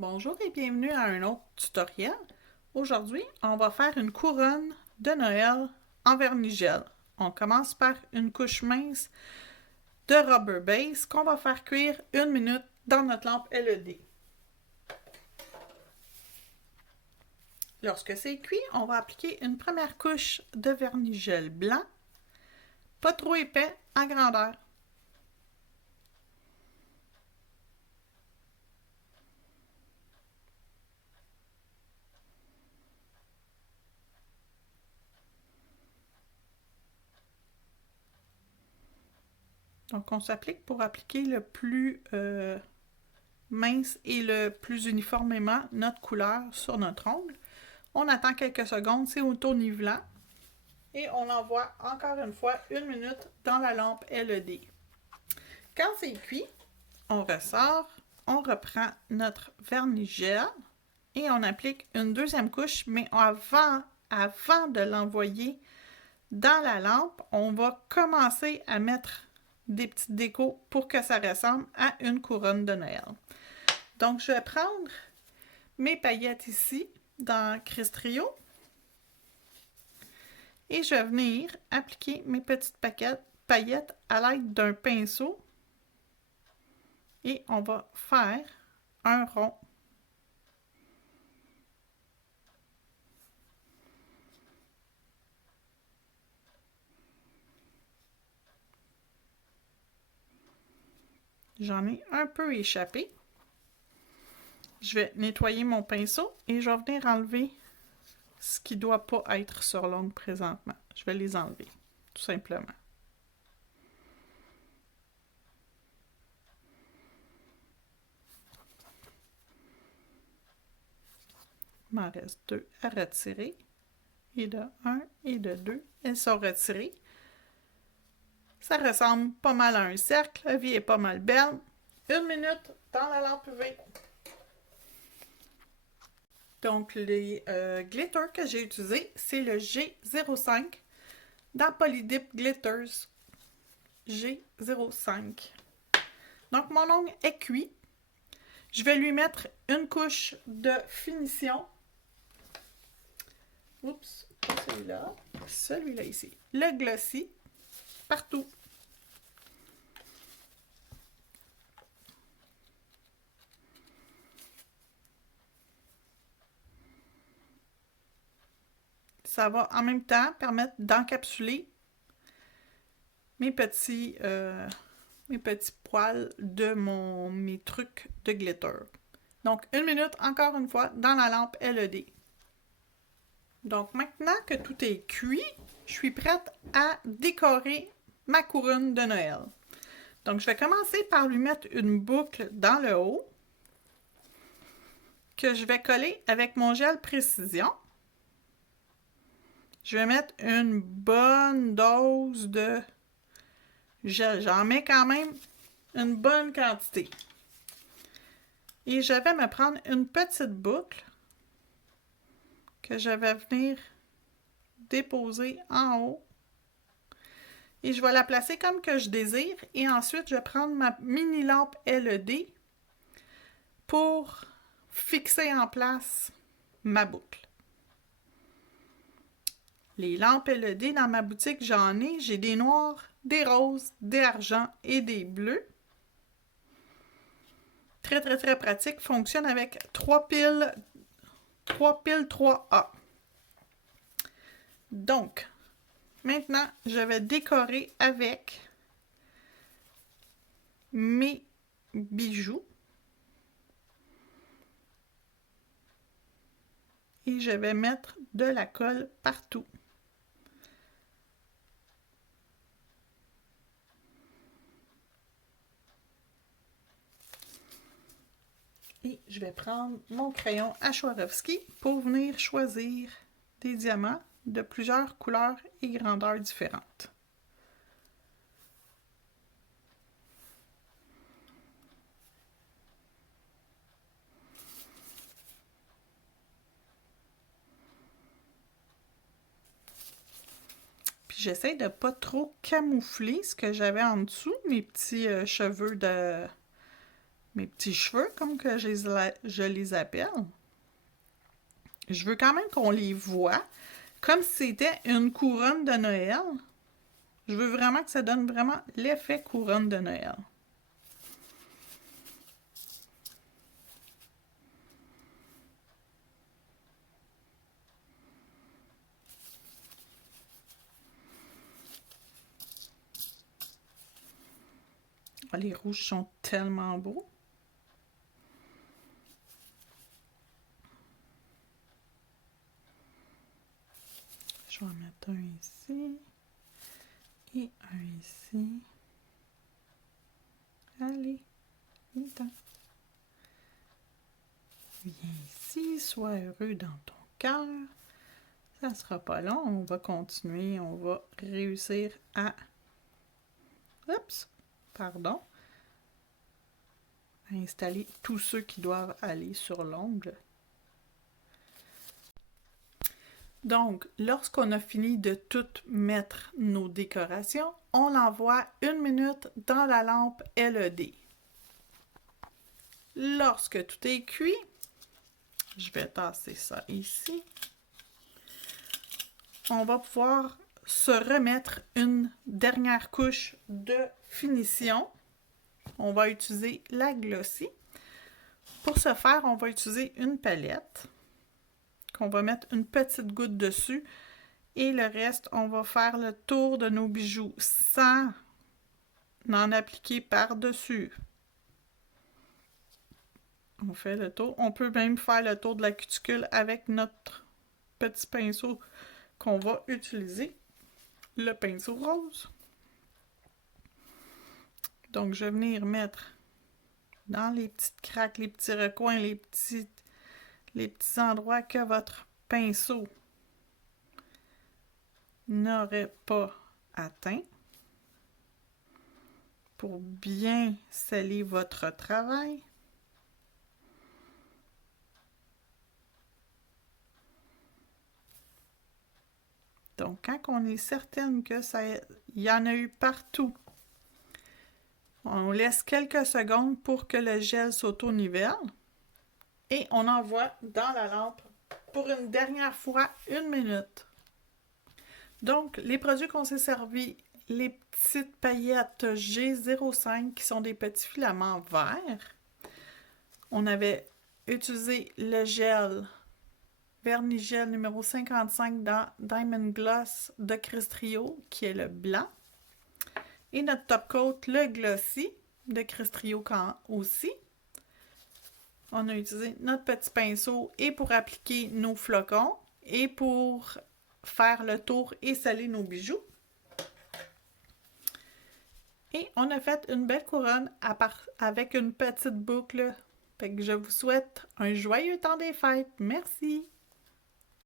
Bonjour et bienvenue à un autre tutoriel. Aujourd'hui, on va faire une couronne de Noël en vermigel. On commence par une couche mince de rubber base qu'on va faire cuire 1 minute dans notre lampe LED. Lorsque c'est cuit, on va appliquer une première couche de vermigel blanc, pas trop épais, à grandeur. Donc, on s'applique pour appliquer le plus mince et le plus uniformément notre couleur sur notre ongle. On attend quelques secondes, c'est auto-nivelant. Et on envoie encore une fois 1 minute dans la lampe LED. Quand c'est cuit, on ressort, on reprend notre vermigel et on applique une deuxième couche, mais avant de l'envoyer dans la lampe, on va commencer à mettre des petites décos pour que ça ressemble à une couronne de Noël. Donc, je vais prendre mes paillettes ici dans Crystrio et je vais venir appliquer mes petites paillettes à l'aide d'un pinceau et on va faire un rond. J'en ai un peu échappé. Je vais nettoyer mon pinceau et je vais venir enlever ce qui ne doit pas être sur l'ongle présentement. Je vais les enlever, tout simplement. Il m'en reste 2 à retirer. Et de 1 et de 2, elles sont retirées. Ça ressemble pas mal à un cercle. La vie est pas mal belle. 1 minute dans la lampe UV. Donc, les glitters que j'ai utilisés, c'est le G05 dans Polydip Glitters G05. Donc, mon ongle est cuit. Je vais lui mettre une couche de finition. Oups, pas celui-là. Celui-là ici. Le glossy, partout. Ça va en même temps permettre d'encapsuler mes petits poils de mes trucs de glitter. Donc, 1 minute, encore une fois, dans la lampe LED. Donc, maintenant que tout est cuit, je suis prête à décorer ma couronne de Noël. Donc, je vais commencer par lui mettre une boucle dans le haut que je vais coller avec mon gel Précision. Je vais mettre une bonne dose de gel. J'en mets quand même une bonne quantité. Et je vais me prendre une petite boucle que je vais venir déposer en haut. Et je vais la placer comme que je désire. Et ensuite, je vais prendre ma mini lampe LED pour fixer en place ma boucle. Les lampes LED dans ma boutique, j'en ai. J'ai des noirs, des roses, des argents et des bleus. Très, très, très pratique. Fonctionne avec 3 piles 3A. Donc, maintenant, je vais décorer avec mes bijoux. Et je vais mettre de la colle partout. Et je vais prendre mon crayon à Swarovski pour venir choisir des diamants de plusieurs couleurs et grandeurs différentes. Puis j'essaie de ne pas trop camoufler ce que j'avais en dessous, mes petits cheveux de mes petits cheveux, comme que je les appelle. Je veux quand même qu'on les voit, comme si c'était une couronne de Noël. Je veux vraiment que ça donne vraiment l'effet couronne de Noël. Oh, les rouges sont tellement beaux. Je vais en mettre un ici et un ici. Allez, viens-t'en. Viens ici, sois heureux dans ton cœur. Ça sera pas long, on va continuer, on va réussir à... Oups, pardon. À installer tous ceux qui doivent aller sur l'ongle. Donc, lorsqu'on a fini de tout mettre nos décorations, on l'envoie 1 minute dans la lampe LED. Lorsque tout est cuit, je vais tasser ça ici. On va pouvoir se remettre une dernière couche de finition. On va utiliser la Glossy. Pour ce faire, on va utiliser une palette qu'on va mettre une petite goutte dessus. Et le reste, on va faire le tour de nos bijoux sans en appliquer par-dessus. On fait le tour. On peut même faire le tour de la cuticule avec notre petit pinceau qu'on va utiliser, le pinceau rose. Donc, je vais venir mettre dans les petites craques, les petits recoins, les petits endroits que votre pinceau n'aurait pas atteint pour bien sceller votre travail. Donc, quand on est certaine que il y en a eu partout, on laisse quelques secondes pour que le gel s'auto-nivelle et on envoie dans la lampe pour une dernière fois 1 minute. Donc, les produits qu'on s'est servis, les petites paillettes G05 qui sont des petits filaments verts. On avait utilisé le gel vernis gel numéro 55 dans Diamond Gloss de Crestrio, qui est le blanc. Et notre top coat, le Glossy de Crestrio aussi. On a utilisé notre petit pinceau et pour appliquer nos flocons et pour faire le tour et sceller nos bijoux. Et on a fait une belle couronne avec une petite boucle. Fait que je vous souhaite un joyeux temps des fêtes. Merci!